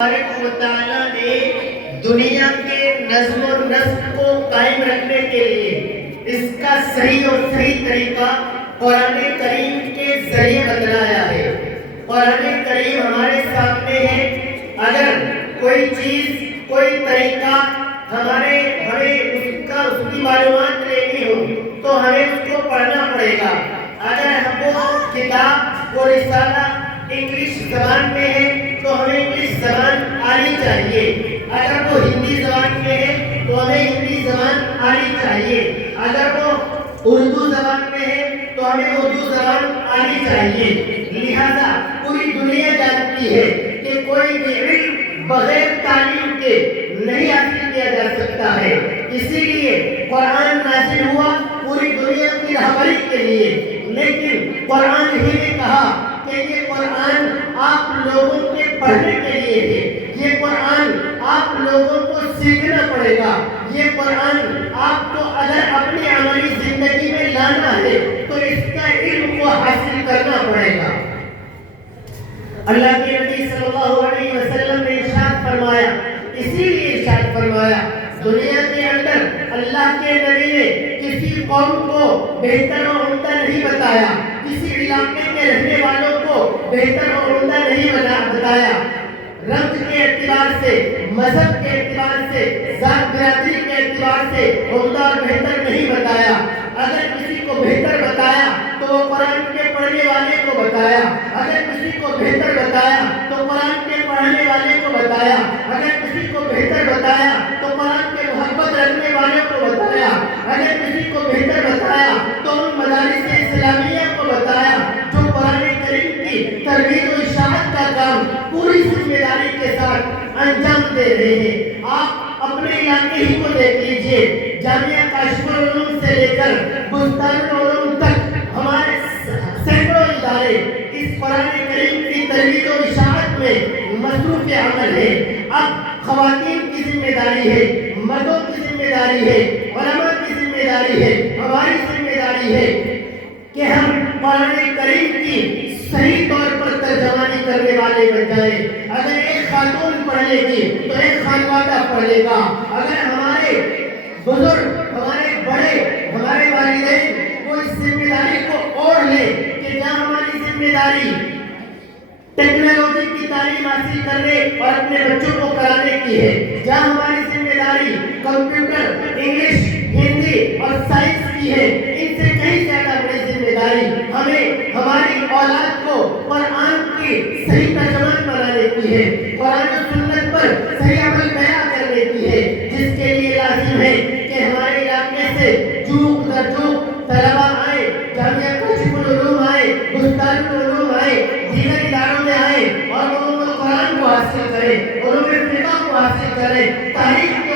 تبارک و تعالیٰ نے دنیا کے نظم و نسق کو قائم رکھنے کے لیے اس کا صحیح اور صحیح طریقہ قرآن کریم کے ذریعے بتلایا ہے۔ قرآن کریم ہمارے سامنے ہے۔ اگر کوئی چیز کوئی طریقہ ہمیں اس کی معلومات لینی ہو تو ہمیں اس کو پڑھنا پڑے گا۔ اگر ہم وہ کتاب وہ رسالہ انگلش زبان میں ہے تو ہمیں انگلش زبان آنی چاہیے۔ اگر وہ ہندی زبان میں ہے تو ہمیں ہندی زبان آنی چاہیے۔ اگر وہ اردو زبان میں ہے تو ہمیں اردو زبان آنی چاہیے۔ لہذا پوری دنیا جانتی ہے کہ کوئی بھی علم بغیر تعلیم کے نہیں حاصل کیا جا سکتا ہے۔ اسی لیے قرآن نازل ہوا پوری دنیا کی رہبری کے لیے، لیکن قرآن ہی نے کہا کہ یہ قرآن آپ لوگوں کے پڑھنے کے لیے ہے، یہ قرآن آپ لوگوں کو سیکھنا پڑے گا، یہ قرآن آپ کو اگر اپنی عملی زندگی میں لانا ہے تو اس کا علم کو حاصل کرنا پڑے گا۔ اللہ کے نبی صلی اللہ علیہ وسلم نے ارشاد فرمایا، اسی لیے ارشاد فرمایا، دنیا کے اندر اللہ کے نبی نے کسی قوم کو بہتر اور عمدہ نہیں بتایا، کسی علاقے کے رہنے والوں کو بہتر اور عمدہ نہیں بتایا، رنگ کے اعتبار سے، مذہب کے اعتبار سے، ذات برادری کے اعتبار سے عمدہ اور بہتر نہیں بتایا۔ اگر کسی کو بہتر بتایا تو وہ قرآن کے پڑھنے والے کو بتایا، اگر کسی کو بہتر بتایا تو قرآن کے پڑھنے والے کو بتایا، اگر کسی کو بہتر بتایا تو قرآن کے محبت رکھنے والے کو بتایا، اگر کسی کو بہتر بتایا تو ان مدارس اسلامیہ کو بتایا جو قرآن کریم کی ترویج و اشاعت کا کام پوری ذمہ داری کے ساتھ انجام دے رہے ہیں۔ آپ اپنے علاقے ہی کو دیکھ لیجئے، جامعہ کاشف العلوم سے لے کر بستان العلوم تک ہمارے سینکڑوں ادارے اس قرآن کریم کی ترویج و اشاعت میں مصروف عمل ہے۔ اب خواتین کی ذمہ داری ہے، مردوں کی ذمہ داری ہے، علماء کی ذمہ داری ہے، ہماری ذمہ داری ہے کہ ہم قرآن کریم کی صحیح طور پر ترجمانی کرنے والے بن جائیں۔ اگر ایک خاتون پڑھ لے گی تو ایک خانوادہ پڑھ لے گا۔ اگر ہمارے بزرگ، ہمارے بڑے، ہمارے والدین کو اس ذمہ داری کو اوڑھ لے کہ جہاں ہماری ذمہ داری ٹیکنالوجی کی تعلیم حاصل کرنے اور اپنے بچوں کو کرانے کی ہے، جہاں ہماری ذمہ داری کمپیوٹر، انگلش، ہندی اور سائنس کی ہے، ان سے کہیں زیادہ بڑی ذمہ داری ہمیں ہماری اولاد کو قرآن کی صحیح ترجمان بنانے کی ہے، قرآن و سنت پر صحیح عمل بیان کرنے کی ہے، جس کے لیے لازم ہے کہ ہمارے علاقے سے جوک در جوک طلباء آئے، جامعہ کاشف العلوم آئے، بستان العلوم آئے، دیگر اداروں میں آئے اور علوم القرآن کو حاصل کریں، علوم فقہ کو حاصل کریں، تاریخ